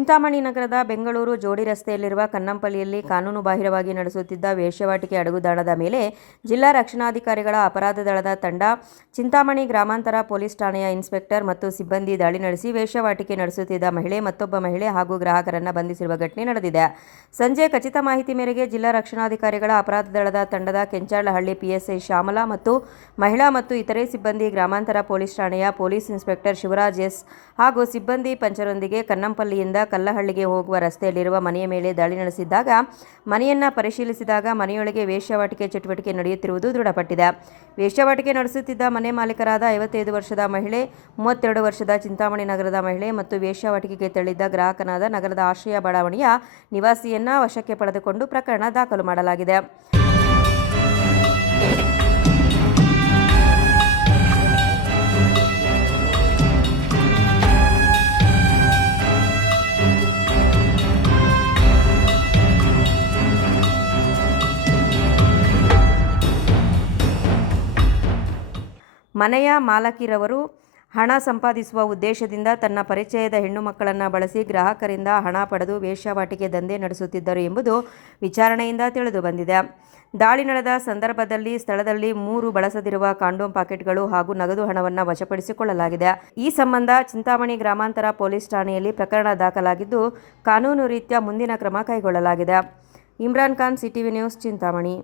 ಚಿಂತಾಮಣಿ ನಗರದ ಬೆಂಗಳೂರು ಜೋಡಿ ರಸ್ತೆಯಲ್ಲಿರುವ ಕನ್ನಂಪಲ್ಲಿಯಲ್ಲಿ ಕಾನೂನು ಬಾಹಿರವಾಗಿ ನಡೆಸುತ್ತಿದ್ದ ವೇಶ್ಯಾವಾಟಿಕೆ ಅಡಗುದಾಣದ ಮೇಲೆ ಜಿಲ್ಲಾ ರಕ್ಷಣಾಧಿಕಾರಿಗಳ ಅಪರಾಧ ದಳದ ತಂಡ ಚಿಂತಾಮಣಿ ಗ್ರಾಮಾಂತರ ಪೊಲೀಸ್ ಠಾಣೆಯ ಇನ್ಸ್ಪೆಕ್ಟರ್ ಮತ್ತು ಸಿಬ್ಬಂದಿ ದಾಳಿ ನಡೆಸಿ ವೇಶ್ಯಾವಾಟಿಕೆ ನಡೆಸುತ್ತಿದ್ದ ಮತ್ತೊಬ್ಬ ಮಹಿಳೆ ಹಾಗೂ ಗ್ರಾಹಕರನ್ನು ಬಂಧಿಸಿರುವ ಘಟನೆ ನಡೆದಿದೆ. ಸಂಜೆ ಖಚಿತ ಮಾಹಿತಿ ಮೇರೆಗೆ ಜಿಲ್ಲಾ ರಕ್ಷಣಾಧಿಕಾರಿಗಳ ಅಪರಾಧ ದಳದ ತಂಡದ ಕೆಂಚಾಳಹಳ್ಳಿ ಪಿಎಸ್ಐ ಶ್ಯಾಮಲಾ ಮತ್ತು ಮಹಿಳಾ ಮತ್ತು ಇತರೆ ಸಿಬ್ಬಂದಿ ಗ್ರಾಮಾಂತರ ಪೊಲೀಸ್ ಠಾಣೆಯ ಪೊಲೀಸ್ ಇನ್ಸ್ಪೆಕ್ಟರ್ ಶಿವರಾಜ್ ಎಸ್ ಹಾಗೂ ಸಿಬ್ಬಂದಿ ಪಂಚರೊಂದಿಗೆ ಕನ್ನಂಪಲ್ಲಿಯಿಂದ ಕಲ್ಲಹಳ್ಳಿಗೆ ಹೋಗುವ ರಸ್ತೆಯಲ್ಲಿರುವ ಮನೆಯ ಮೇಲೆ ದಾಳಿ ನಡೆಸಿದ್ದಾಗ ಮನೆಯನ್ನು ಪರಿಶೀಲಿಸಿದಾಗ ಮನೆಯೊಳಗೆ ವೇಶ್ಯಾವಾಟಿಕೆ ಚಟುವಟಿಕೆ ನಡೆಯುತ್ತಿರುವುದು ದೃಢಪಟ್ಟಿದೆ. ವೇಶ್ಯಾವಾಟಿಕೆ ನಡೆಸುತ್ತಿದ್ದ ಮನೆ ಮಾಲೀಕರಾದ 55 ವರ್ಷದ ಮಹಿಳೆ, 32 ವರ್ಷದ ಚಿಂತಾಮಣಿ ನಗರದ ಮಹಿಳೆ ಮತ್ತು ವೇಶ್ಯಾವಾಟಿಕೆಗೆ ತೆರಳಿದ್ದ ಗ್ರಾಹಕನಾದ ನಗರದ ಆಶ್ರಯ ಬಡಾವಣೆಯ ನಿವಾಸಿಯನ್ನ ವಶಕ್ಕೆ ಪಡೆದುಕೊಂಡು ಪ್ರಕರಣ ದಾಖಲು ಮಾಡಲಾಗಿದೆ. ಮನೆಯ ಮಾಲಕಿರವರು ಹಣ ಸಂಪಾದಿಸುವ ಉದ್ದೇಶದಿಂದ ತನ್ನ ಪರಿಚಯದ ಹೆಣ್ಣು ಮಕ್ಕಳನ್ನು ಬಳಸಿ ಗ್ರಾಹಕರಿಂದ ಹಣ ಪಡೆದು ವೇಶ್ಯಾವಾಟಿಕೆ ದಂಧೆ ನಡೆಸುತ್ತಿದ್ದರು ಎಂಬುದು ವಿಚಾರಣೆಯಿಂದ ತಿಳಿದು ಬಂದಿದೆ. ದಾಳಿ ನಡೆದ ಸಂದರ್ಭದಲ್ಲಿ ಸ್ಥಳದಲ್ಲಿ 3 ಬಳಸದಿರುವ ಕಾಂಡೋಮ್ ಪಾಕೆಟ್ಗಳು ಹಾಗೂ ನಗದು ಹಣವನ್ನು ವಶಪಡಿಸಿಕೊಳ್ಳಲಾಗಿದೆ. ಈ ಸಂಬಂಧ ಚಿಂತಾಮಣಿ ಗ್ರಾಮಾಂತರ ಪೊಲೀಸ್ ಠಾಣೆಯಲ್ಲಿ ಪ್ರಕರಣ ದಾಖಲಾಗಿದ್ದು ಕಾನೂನು ರೀತ್ಯ ಮುಂದಿನ ಕ್ರಮ ಕೈಗೊಳ್ಳಲಾಗಿದೆ. Imran Khan, CTV news, Chintamani.